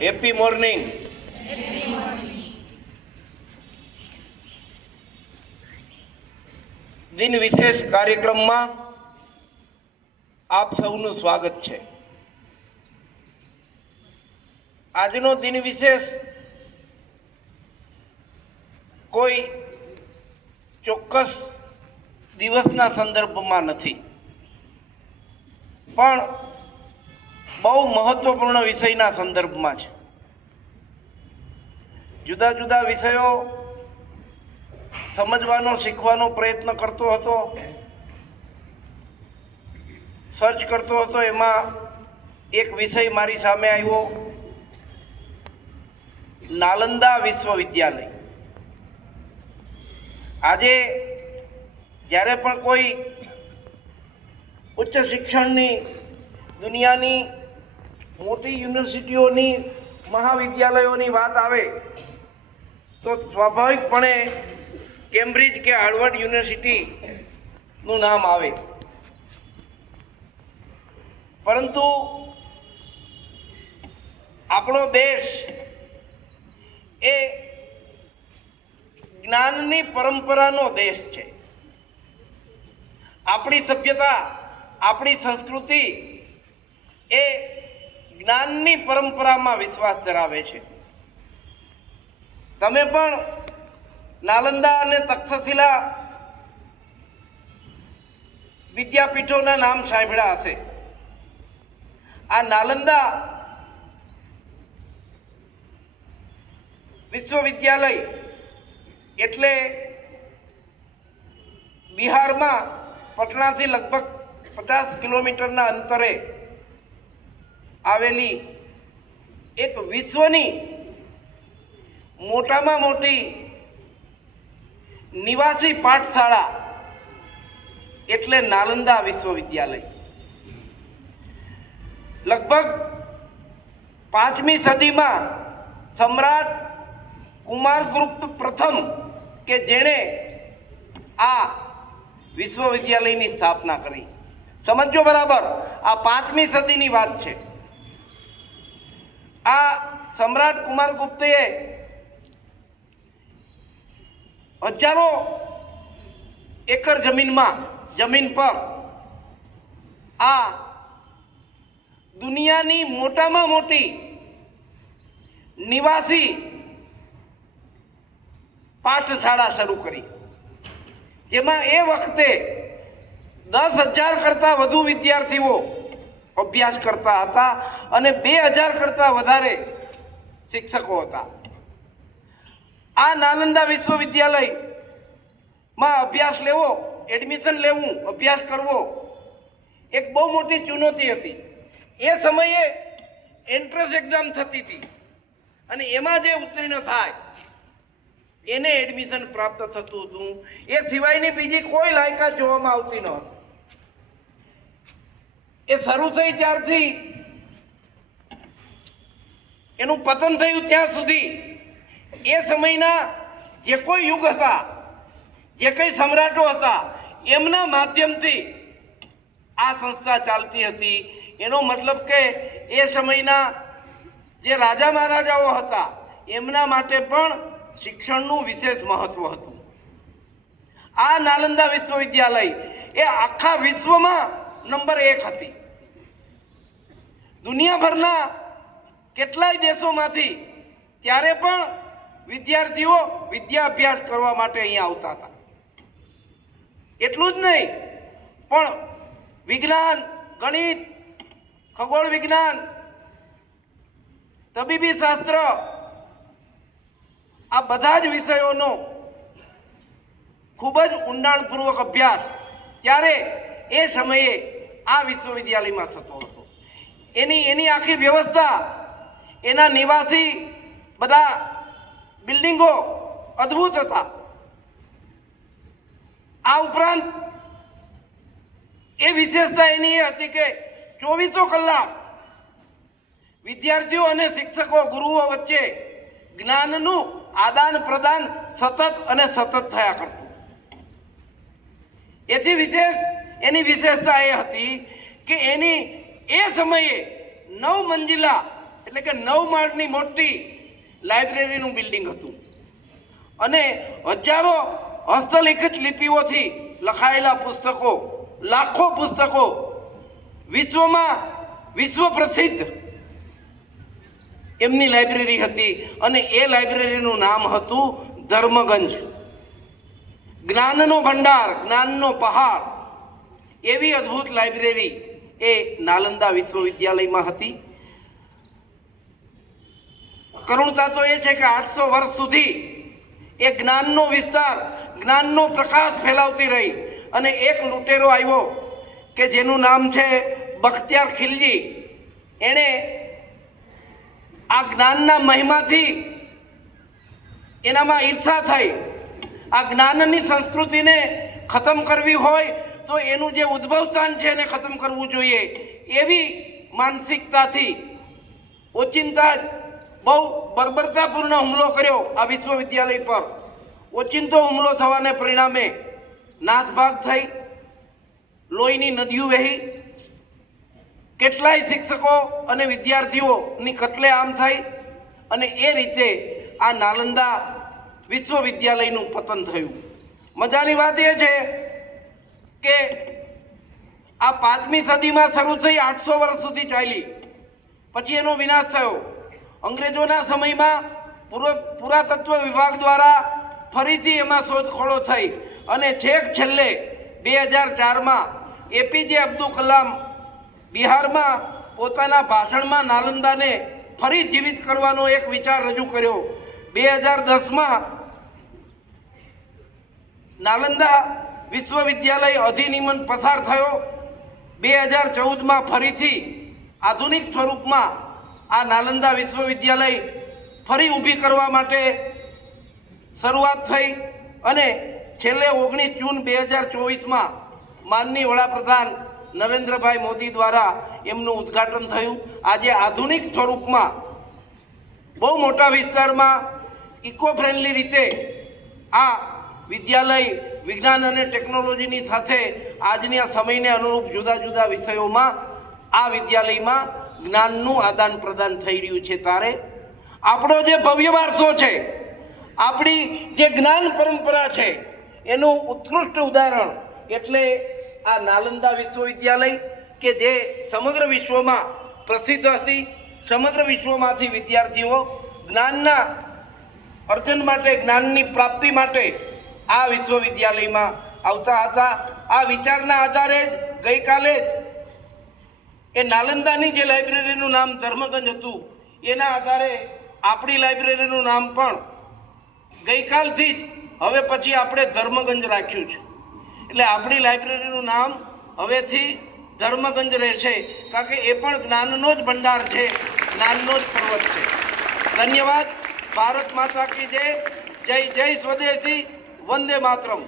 Happy morning. દિન વિશેષ કાર્યક્રમમાં આપ સૌનું સ્વાગત છે. આજનો દિન વિશેષ કોઈ ચોક્કસ દિવસના સંદર્ભમાં નથી, પણ બહુ મહત્વપૂર્ણ વિષયના સંદર્ભમાં છે. જુદા જુદા વિષયો સમજવાનો, શીખવાનો પ્રયત્ન કરતો હતો, સર્ચ કરતો હતો. એમાં એક વિષય મારી સામે આવ્યો, નાલંદા વિશ્વવિદ્યાલય. આજે જ્યારે પણ કોઈ ઉચ્ચ શિક્ષણની દુનિયાની મોટી યુનિવર્સિટીઓની, મહાવિદ્યાલયોની વાત આવે તો સ્વાભાવિકપણે કેમ્બ્રિજ કે હાર્વર્ડ યુનિવર્સિટીનું નામ આવે. પરંતુ આપણો દેશ એ જ્ઞાનની પરંપરાનો દેશ છે. આપણી સભ્યતા, આપણી સંસ્કૃતિ એ જ્ઞાનની પરંપરામાં વિશ્વાસ ધરાવે છે. તમે પણ નાલંદા અને તક્ષશિલા વિદ્યાપીઠોના નામ સાંભળ્યા હશે. આ નાલંદા વિશ્વવિદ્યાલય એટલે બિહારમાં પટનાથી લગભગ 50 કિલોમીટરના અંતરે આવેલી એક વિશ્વની મોટામાં મોટી નિવાસી પાઠશાળા એટલે નાલંદા વિશ્વવિદ્યાલય. લગભગ 5મી સદીમાં સમ્રાટ કુમારગુપ્ત પ્રથમ કે જેણે આ વિશ્વવિદ્યાલયની સ્થાપના કરી. સમજો બરાબર, આ 5મી સદીની વાત છે. આ સમ્રાટ કુમારગુપ્તે હજારો એકર જમીન પર આ દુનિયાની મોટામાં મોટી નિવાસી પાઠશાળા શરૂ કરી, જેમાં એ વખતે 10,000 કરતાં વધુ વિદ્યાર્થીઓ અભ્યાસ કરતા હતા અને 2,000 કરતાં વધારે શિક્ષકો હતા. આ નાલંદા વિશ્વવિદ્યાલયમાં અભ્યાસ લેવો, એડમિશન લેવું, અભ્યાસ કરવો એક બહુ મોટી ચુનૌતી હતી. એ સમયે એન્ટ્રન્સ એક્ઝામ થતી હતી અને એમાં જે ઉત્તીર્ણ થાય એને એડમિશન પ્રાપ્ત થતું હતું. એ સિવાયની બીજી કોઈ લાયકાત જોવામાં આવતી ન હતી. એ શરૂ થઈ ત્યારથી એનું પતન થયું ત્યાં સુધી એ સમયના જે કોઈ યુગ હતા, જે કંઈ સમ્રાટો હતા, એમના માધ્યમથી આ સંસ્થા ચાલતી હતી. એનો મતલબ કે એ સમયના જે રાજા મહારાજાઓ હતા એમના માટે પણ શિક્ષણનું વિશેષ મહત્વ હતું. આ નાલંદા વિશ્વવિદ્યાલય એ આખા વિશ્વમાં નંબર 1 હતી. દુનિયાભરના કેટલાય દેશોમાંથી ત્યારે પણ વિદ્યાર્થીઓ વિદ્યા અભ્યાસ કરવા માટે અહીંયા આવતા હતા. એટલું જ નહીં, પણ વિજ્ઞાન, ગણિત, ખગોળ વિજ્ઞાન, તબીબી શાસ્ત્ર, આ બધા જ વિષયોનો ખૂબ જ ઊંડાણપૂર્વક અભ્યાસ ત્યારે એ સમયે આ વિશ્વવિદ્યાલયમાં થતો હતો. એની આખી વ્યવસ્થા, એના નિવાસી બધા બિલ્ડિંગો અદ્ભુત હતા. આ ઉપરાંત એ વિશેષતા એની એ હતી કે 24 કલાક વિદ્યાર્થીઓ અને શિક્ષકો, ગુરુઓ વચ્ચે જ્ઞાનનું આદાન પ્રદાન સતત થયા કરતું. એની વિશેષતા એ હતી કે એની એ સમયે 9 મંજિલા એટલે કે 9 માળની મોટી લાઇબ્રેરીનું બિલ્ડિંગ હતું અને હજારો હસ્તલિખિત લિપિઓથી લખાયેલા પુસ્તકો, લાખો પુસ્તકો, વિશ્વ પ્રસિદ્ધ એમની લાઇબ્રેરી હતી અને એ લાઇબ્રેરીનું નામ હતું ધર્મગંજ. જ્ઞાનનો ભંડાર, જ્ઞાનનો પહાડ, એવી અદ્ભુત લાઇબ્રેરી એ નાલંદા વિશ્વવિદ્યાલયમાં હતી. કરુણતા તો એ છે કે 800 વર્ષ સુધી એ જ્ઞાનનો વિસ્તાર, જ્ઞાનનો પ્રકાશ ફેલાવતી રહી અને એક લૂંટેરો આવ્યો કે જેનું નામ છે બખ્તિયાર ખિલજી. એણે આ જ્ઞાનના મહિમાથી એનામાં ઈર્ષા થઈ. આ જ્ઞાનની સંસ્કૃતિને ખતમ કરવી હોય તો એનું જે ઉદ્ભવસ્થાન છે એને ખતમ કરવું જોઈએ, એવી માનસિકતાથી ઓચિંતા બહુ બર્બરતાપૂર્ણ હુમલો કર્યો આ વિશ્વવિદ્યાલય પર. ઓચિંતો હુમલો થવાને પરિણામે નાસભાગ થઈ, લોહીની નદીઓ વહી, કેટલાય શિક્ષકો અને વિદ્યાર્થીઓની કત્લેઆમ થઈ અને એ રીતે આ નાલંદા વિશ્વવિદ્યાલયનું પતન થયું. મજાની વાત એ છે કે આ 5મી સદીમાં શરૂ થઈ 800 વર્ષ સુધી ચાલી, પછી એનો વિનાશ થયો. અંગ્રેજોના સમયમાં પુરાતત્વ વિભાગ દ્વારા ફરીથી એમાં શોધખોળો થઈ અને છેક છેલ્લે 2004માં એપીજે અબ્દુલ કલામ બિહારમાં પોતાના ભાષણમાં નાલંદાને ફરી જીવિત કરવાનો એક વિચાર રજૂ કર્યો. 2010માં નાલંદા વિશ્વવિદ્યાલય અધિનિયમ પસાર થયો. 2014માં ફરીથી આધુનિક સ્વરૂપમાં આ નાલંદા વિશ્વવિદ્યાલય ફરી ઊભી કરવા માટે શરૂઆત થઈ અને છેલ્લે 19 જૂન 2024માં માનનીય વડાપ્રધાન નરેન્દ્રભાઈ મોદી દ્વારા એમનું ઉદ્ઘાટન થયું. આજે આધુનિક સ્વરૂપમાં બહુ મોટા વિસ્તારમાં ઇકો ફ્રેન્ડલી રીતે આ વિદ્યાલય વિજ્ઞાન અને ટેકનોલોજીની સાથે આજની આ સમયને અનુરૂપ જુદા જુદા વિષયોમાં આ વિદ્યાલયમાં જ્ઞાનનું આદાન પ્રદાન થઈ રહ્યું છે. ત્યારે આપણો જે ભવ્ય વારસો છે, આપણી જે જ્ઞાન પરંપરા છે, એનું ઉત્કૃષ્ટ ઉદાહરણ એટલે આ નાલંદા વિશ્વવિદ્યાલય કે જે સમગ્ર વિશ્વમાં પ્રસિદ્ધ હતી. સમગ્ર વિશ્વમાંથી વિદ્યાર્થીઓ જ્ઞાનના અર્જન માટે, જ્ઞાનની પ્રાપ્તિ માટે આ વિશ્વવિદ્યાલયમાં આવતા હતા. આ વિચારના આધારે જ ગઈકાલે જ એ નાલંદાની જે લાઇબ્રેરીનું નામ ધર્મગંજ હતું, એના આધારે આપણી લાઇબ્રેરીનું નામ પણ ગઈકાલથી જ હવે પછી આપણે ધર્મગંજ રાખ્યું છે. એટલે આપણી લાઇબ્રેરીનું નામ હવેથી ધર્મગંજ રહેશે, કારણ કે એ પણ જ્ઞાનનો જ ભંડાર છે, જ્ઞાનનો જ પર્વત છે. ધન્યવાદ. ભારત માતા કી જય. જય જય સ્વદેશી. વંદે માતરમ.